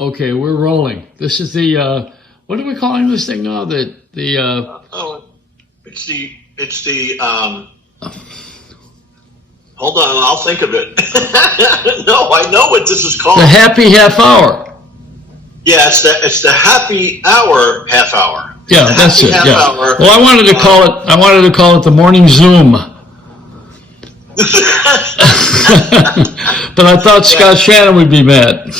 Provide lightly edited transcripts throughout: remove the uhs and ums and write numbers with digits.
Okay, we're rolling. This is the what are we calling this thing now? It's the hold on, I'll think of it. No, I know what this is called. The happy half hour. Yeah, it's the happy hour half hour. Yeah, that's it. Yeah. Hour, well, I wanted to call it the morning Zoom. But I thought Scott Shannon would be mad.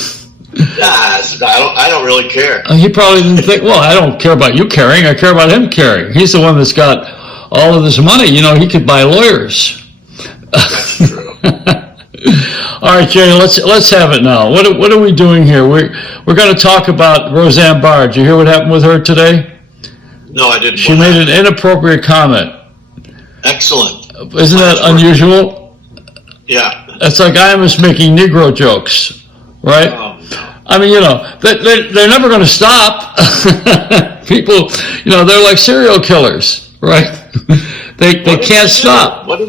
I don't really care. He probably didn't think, well, I don't care about you caring. I care about him caring. He's the one that's got all of this money. You know, he could buy lawyers. That's true. All right, Jay, let's have it now. What are we doing here? We're going to talk about Roseanne Barr. Did you hear what happened with her today? No, I didn't. She made an inappropriate comment. Excellent. Isn't that unusual? Yeah. It's like Imus making Negro jokes, right? Oh, no. I mean, you know, they're never going to stop. People, you know, they're like serial killers, right? They can't stop. What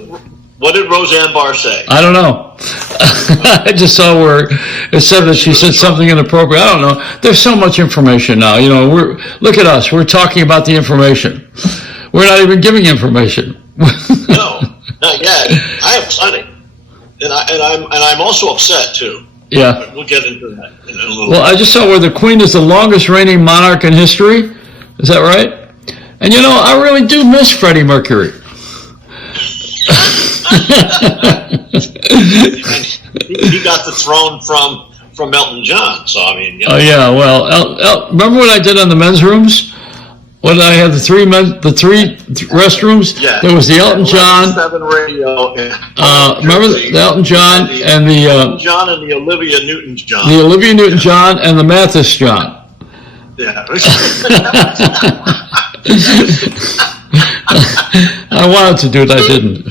did Roseanne Barr say? I don't know. I just saw where it said that she said something inappropriate. I don't know. There's so much information now. You know, look at us. We're talking about the information. We're not even giving information. No, not yet. I have plenty, and I'm also upset too. Yeah, we'll get into that in a little. Well, I just saw where the Queen is the longest reigning monarch in history. Is that right? And you know, I really do miss Freddie Mercury. He got the throne from Elton John, so I mean. You know. Oh yeah, well, remember what I did on the men's rooms? What did I have? The three restrooms. Yeah. There was the Elton John. 7 radio. Remember the Elton John and the Elton John and the Olivia Newton-John. The Olivia Newton-John and the Mathis John. Yeah. I wanted to do it, I didn't.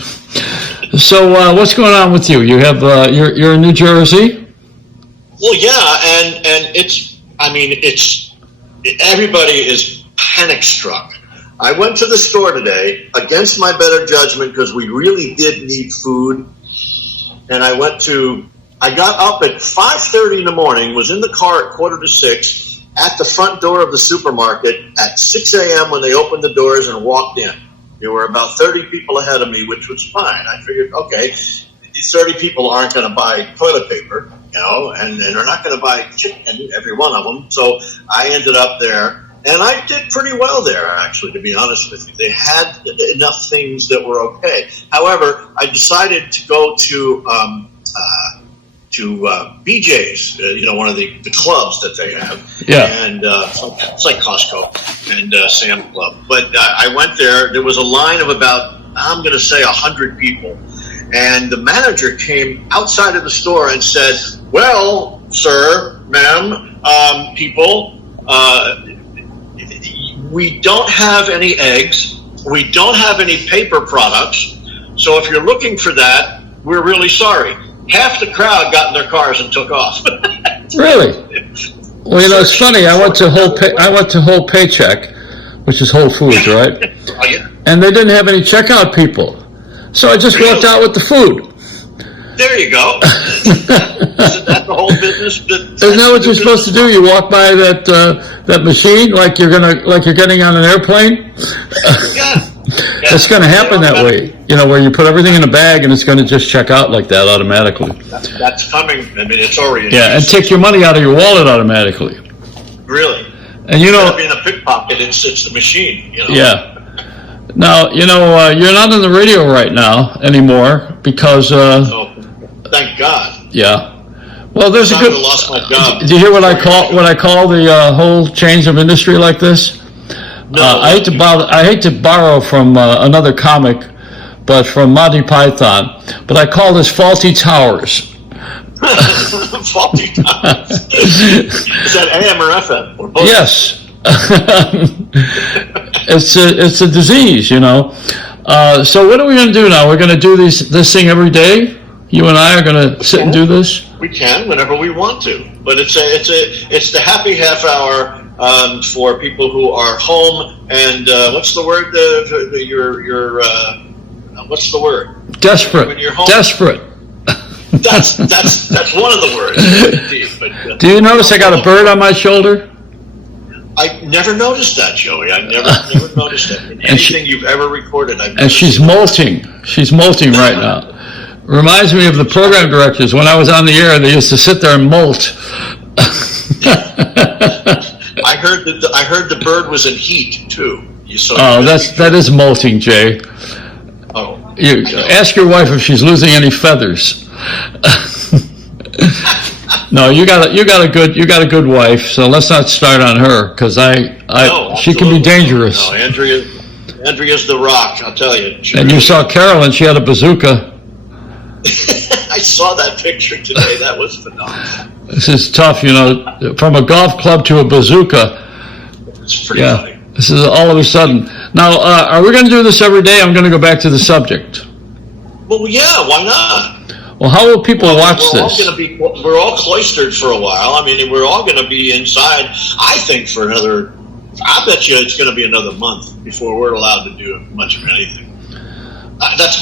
So what's going on with you? You have you're in New Jersey? Well, yeah, and it's everybody is panic struck. I went to the store today against my better judgment because we really did need food, and I got up at 5:30 in the morning, was in the car at 5:45 at the front door of the supermarket at 6 a.m. when they opened the doors and walked in. There were about 30 people ahead of me, which was fine. I figured, okay, 30 people aren't going to buy toilet paper, you know, and they're not going to buy chicken, every one of them. So I ended up there, and I did pretty well there, actually, to be honest with you. They had enough things that were okay. However, I decided to go to BJ's, you know, one of the clubs that they have. Yeah. And it's like Costco and Sam's Club. But I went there. There was a line of about, I'm going to say, 100 people. And the manager came outside of the store and said, well, sir, ma'am, people, we don't have any eggs. We don't have any paper products. So if you're looking for that, we're really sorry. Half the crowd got in their cars and took off. Really? Well, you know, it's funny. I went to Whole Paycheck, which is Whole Foods, right? Oh, yeah. And they didn't have any checkout people, so I just walked out with the food. There you go. Isn't that the whole business? Isn't that what you're supposed to do? You walk by that machine like you're getting on an airplane. Yeah. It's going to happen that way, you know, where you put everything in a bag and it's going to just check out like that automatically. That's coming. I mean, it's already. Yeah, and take your money out of your wallet automatically. Really? And you know, instead of being a pickpocket, it's the machine. You know? Yeah. Now, you know, you're not on the radio right now anymore because. Oh, thank God. Yeah. Well, there's I would have lost my job. Do you hear what I call the whole change of industry like this? No, I hate to borrow from another comic, but from Monty Python. But I call this faulty towers. Faulty towers. Is that AM or FM? Or both? Yes. It's a disease, you know. So what are we going to do now? We're going to do this thing every day. You and I are going to sit and do this. We can whenever we want to, but it's the happy half hour. For people who are home and what's the word? What's the word? Desperate. When you're home. Desperate. That's one of the words. But, Do you notice I got a bird on my shoulder? I never noticed that, Joey. I never noticed that in anything you've ever recorded. And she's molting. She's molting right now. Reminds me of the program directors. When I was on the air, they used to sit there and molt. I heard the bird was in heat too. That is molting, Jay. Oh. Ask your wife if she's losing any feathers. No, you got a good wife. So let's not start on her because she can be dangerous. No, Andrea's the rock. I'll tell you. You saw Carolyn; she had a bazooka. I saw that picture today. That was phenomenal. This is tough, from a golf club to a bazooka. It's pretty funny. This is all of a sudden. Now, are we going to do this every day? I'm going to go back to the subject. Well, yeah, why not? Well, how will people watch this? We're all cloistered for a while. I mean, we're all going to be inside, I think, I bet you it's going to be another month before we're allowed to do much of anything. That's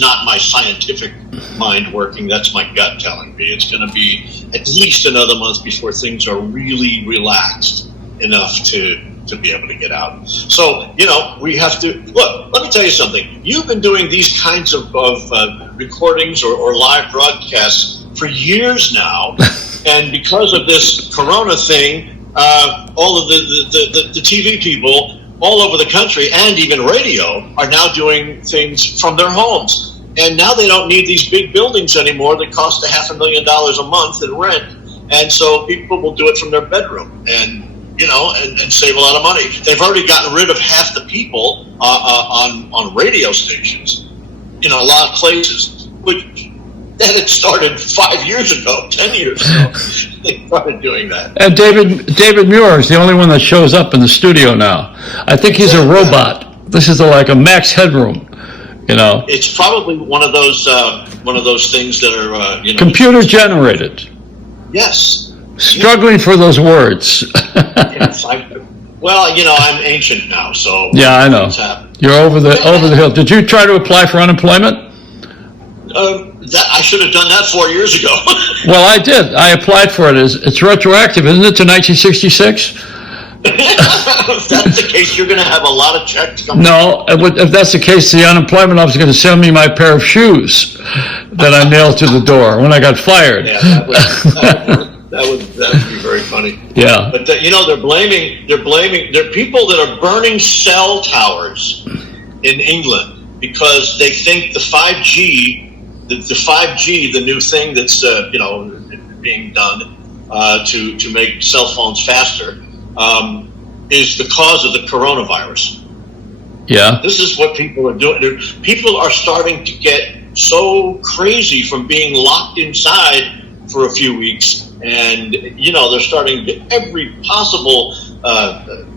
not my scientific mind working. That's my gut telling me. It's going to be at least another month before things are really relaxed enough to be able to get out. So, we have to look. Let me tell you something. You've been doing these kinds of recordings or live broadcasts for years now, and because of this Corona thing, all of the TV people all over the country and even radio are now doing things from their homes. And now they don't need these big buildings anymore that cost $500,000 a month in rent. And so people will do it from their bedroom and save a lot of money. They've already gotten rid of half the people on radio stations in a lot of places, which that had started 5 years ago, 10 years ago. They started doing that. And David Muir is the only one that shows up in the studio now. I think he's a robot. This is like a max headroom, It's probably one of those things that are computer generated. Yes. Struggling for those words. Yes, I'm ancient now, so yeah, I know. You're over the hill. Did you try to apply for unemployment? I should have done that 4 years ago. Well, I did. I applied for it. It's retroactive, isn't it, to 1966? If that's the case, you're going to have a lot of checks coming. No, if that's the case, the unemployment office is going to send me my pair of shoes that I nailed to the door when I got fired. Yeah, that would be very funny. Yeah. But they're blaming people that are burning cell towers in England because they think the 5G. The 5G, the new thing that's being done to make cell phones faster, is the cause of the coronavirus. Yeah. This is what people are doing. People are starting to get so crazy from being locked inside for a few weeks, and they're starting to get every possible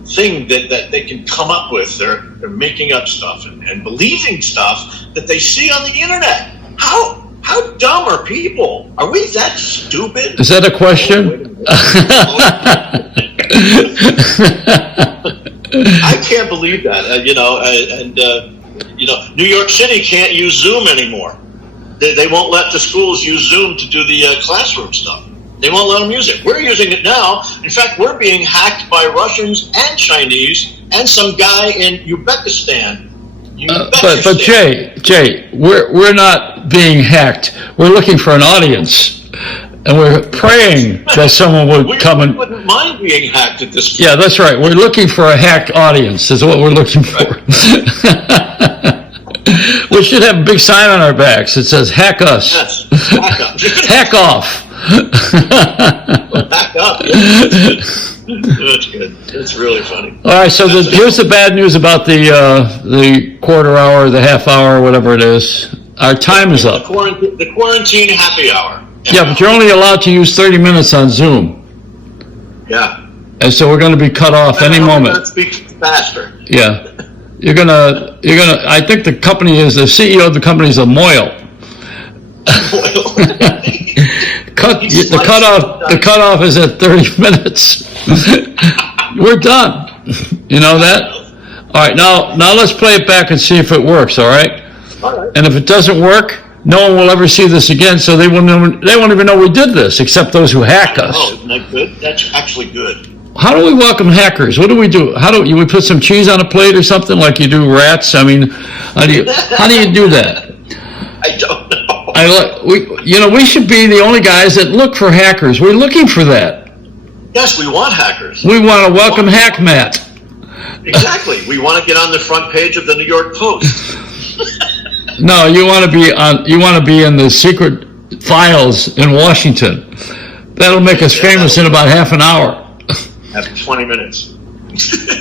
thing that they can come up with. They're making up stuff and believing stuff that they see on the internet. How dumb are people? Are we that stupid? Is that a question? I can't believe that. New York City can't use Zoom anymore. They won't let the schools use Zoom to do the classroom stuff. They won't let them use it. We're using it now. In fact, we're being hacked by Russians and Chinese and some guy in Uzbekistan. But Jay, we're not being hacked. We're looking for an audience, and we're praying that someone would come and. We wouldn't mind being hacked at this point. Yeah, that's right. We're looking for a hacked audience. Is what we're looking for. Right. We should have a big sign on our backs that says "Hack us." Yes, hack us. Hack off. Hack up. Yeah. That's good. That's really funny. All right, so here's the bad news about the quarter hour, the half hour, whatever it is. Our time is up. The quarantine happy hour. Yeah, but you're only allowed to use 30 minutes on Zoom. Yeah. And so we're going to be cut off any moment. Speak faster. Yeah. You're gonna. I think the CEO of the company is a Moyle. The cutoff is at 30 minutes. We're done. You know that? All right, now let's play it back and see if it works, all right? All right. And if it doesn't work, no one will ever see this again, so they won't even know we did this, except those who hack us. Oh, isn't that good? That's actually good. How do we welcome hackers? What do we do? How do we put some cheese on a plate or something like you do rats? I mean, how do you do that? I don't know. We should be the only guys that look for hackers. We're looking for that. Yes, we want hackers. We want to welcome HackMatt. Exactly. We want to get on the front page of the New York Post. No, you want to be in the secret files in Washington. That'll make us famous in about half an hour. After 20 minutes.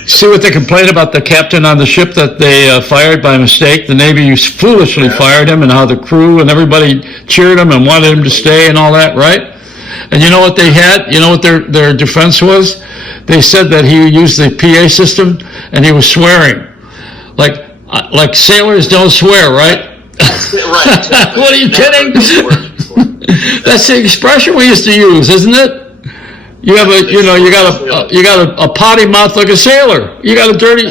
See what they complain about the captain on the ship that they fired by mistake. The Navy foolishly fired him, and how the crew and everybody cheered him and wanted him to stay and all that, right? And you know what they had? You know what their defense was? They said that he used the PA system and he was swearing. Like sailors don't swear, right? Right. Exactly. What, are you kidding? That's the expression we used to use, isn't it? You have you got a potty mouth like a sailor. You got a dirty,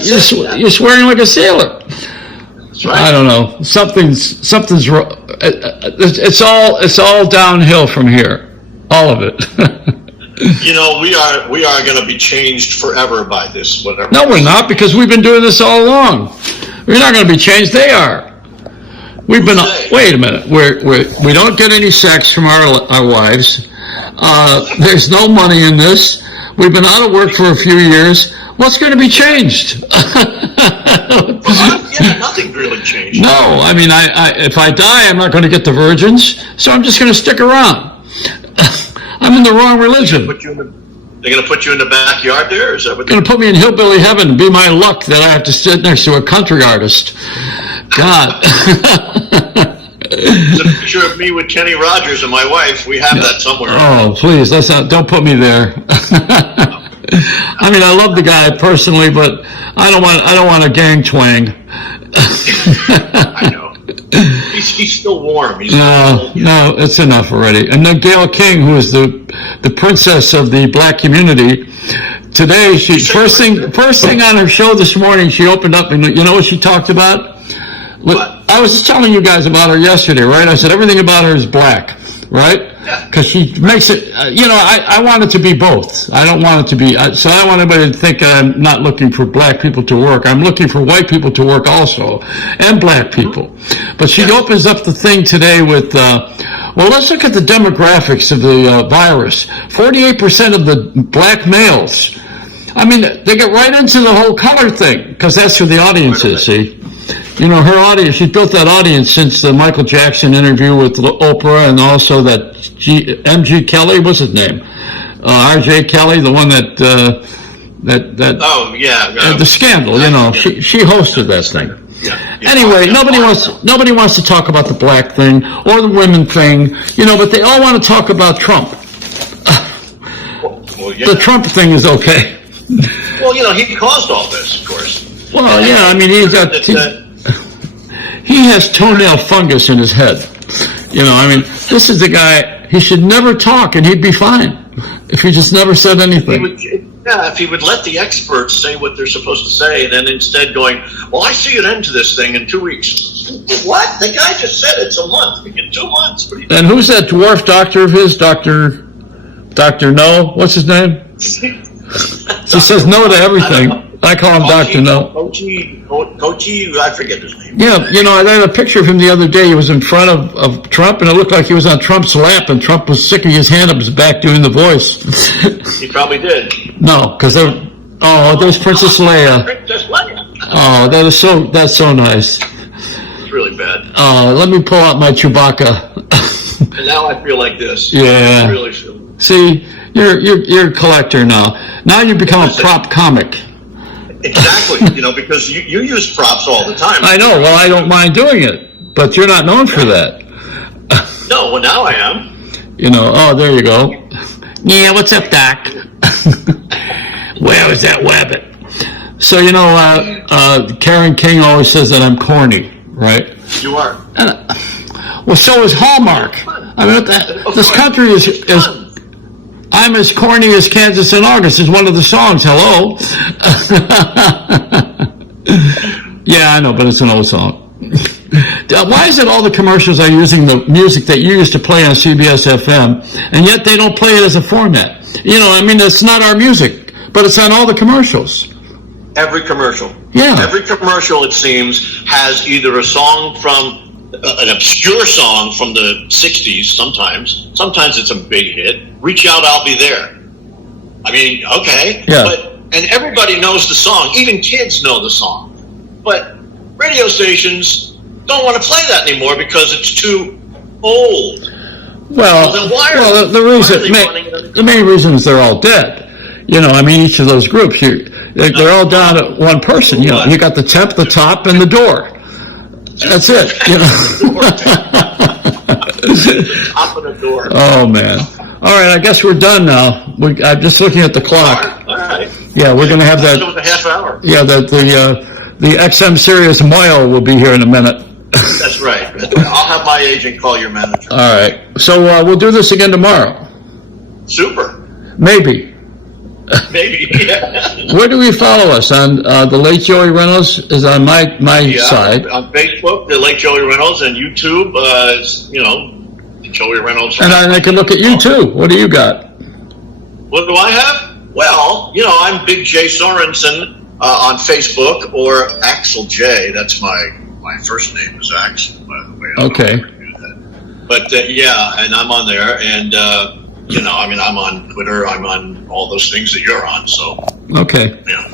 you're swearing like a sailor. That's right. I don't know. Something's wrong. It's all downhill from here. All of it. We are going to be changed forever by this. Whatever. No, we're not, because we've been doing this all along. We're not going to be changed. They are. We've been. Wait a minute. We don't get any sex from our wives. There's no money in this. We've been out of work for a few years. What's going to be changed? Nothing really changed. No, I mean, if I die, I'm not going to get the virgins, so I'm just going to stick around. I'm in the wrong religion. They're going to put you in the backyard there? Is that what they're going to put me in hillbilly heaven and be my luck that I have to sit next to a country artist. God. There's a picture of me with Kenny Rogers and my wife. We have that somewhere. Oh, please, don't put me there. I mean, I love the guy personally, but I don't want a gang twang. I know. He's still warm. No, it's enough already. And then Gayle King, who is the princess of the black community, today first thing on her show this morning, she opened up, and you know what she talked about? What? I was telling you guys about her yesterday, right? I said everything about her is black, right? Because she makes it, I want it to be both. I don't want it to be, so I don't want anybody to think I'm not looking for black people to work. I'm looking for white people to work also, and black people. But she opens up the thing today with, let's look at the demographics of the virus. 48% of the black males. I mean, they get right into the whole color thing, because that's who the audience is, see? Her audience, she built that audience since the Michael Jackson interview with Oprah, and also that MG Kelly, what's his name? RJ Kelly, the one that oh, yeah. the scandal, she hosted that thing. Yeah. Anyway, nobody wants to talk about the black thing or the women thing, but they all want to talk about Trump. The Trump thing is okay. Well, he caused all this, of course. Well, yeah, I mean, he has toenail fungus in his head. I mean, this is the guy, he should never talk and he'd be fine if he just never said anything. If he would let the experts say what they're supposed to say, and then instead going, well, I see an end to this thing in 2 weeks. What? The guy just said it's a month. We get 2 months. And who's that dwarf doctor of his? Dr. No? What's his name? He says no to everything. I call him Dr. No. Kochi, I forget his name. Yeah, I got a picture of him the other day. He was in front of Trump, and it looked like he was on Trump's lap, and Trump was sticking his hand up his back doing the voice. He probably did. No, because there's Princess Leia. Princess Leia. Oh, that's so nice. It's really bad. Let me pull out my Chewbacca. And now I feel like this. Yeah. I really feel. See, you're a collector now. Now you become a prop comic. Exactly, because you use props all the time. I know. Well, I don't mind doing it, but you're not known for that. No, well, now I am. Oh, there you go. Yeah, what's up, Doc? Where is that wabbit? So, Karen King always says that I'm corny, right? You are. Well, so is Hallmark. I mean, this country is I'm as corny as Kansas in August is one of the songs. Hello. Yeah, I know, but it's an old song. Why is it all the commercials are using the music that you used to play on CBS FM, and yet they don't play it as a format? You know, I mean, it's not our music, but it's on all the commercials. Every commercial. Yeah. Every commercial, it seems, has either a song from an obscure song from the 60s sometimes. Sometimes it's a big hit. Reach Out, I'll Be There. I mean, okay. Yeah. And everybody knows the song. Even kids know the song. But radio stations don't want to play that anymore because it's too old. Well, then why the main reason is they're all dead. You know, I mean, each of those groups, they're all down to one person. You know, you got the temp, the top, and the door. That's it. You know. Top of the door. Oh man. All right, I guess we're done now. I'm just looking at the clock. All right. Yeah, we're going to have that. It was a half hour. Yeah, the XM Sirius Moyle will be here in a minute. That's right. I'll have my agent call your manager. All right. So we'll do this again tomorrow. Super. Maybe. Maybe. Yeah. Where do we follow us? On the late Joey Reynolds is on my side. On Facebook, the late Joey Reynolds, and YouTube, Joey Reynolds. And I can look at you too. What do you got? What do I have? Well, I'm Big J Sorensen on Facebook, or Axel J. That's my first name is Axel, by the way. Okay. But and I'm on there, and I'm on Twitter. I'm on all those things that you're on. So okay. Yeah.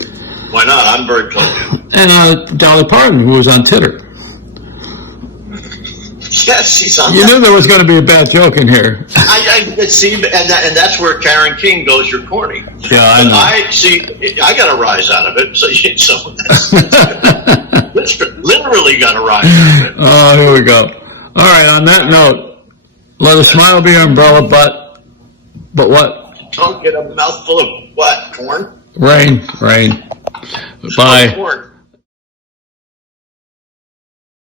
Why not? I'm very close. And Dolly Parton, who was on Titter. Yes, she's on. You knew there was going to be a bad joke in here. I see, and that's where Karen King goes. You're corny. Yeah, I know. I got a rise out of it. So that's literally got a rise out of it. Oh, here we go. All right. On that note, let a smile be your umbrella, but what? Don't get a mouthful of what? Corn. Rain. Bye. Corn.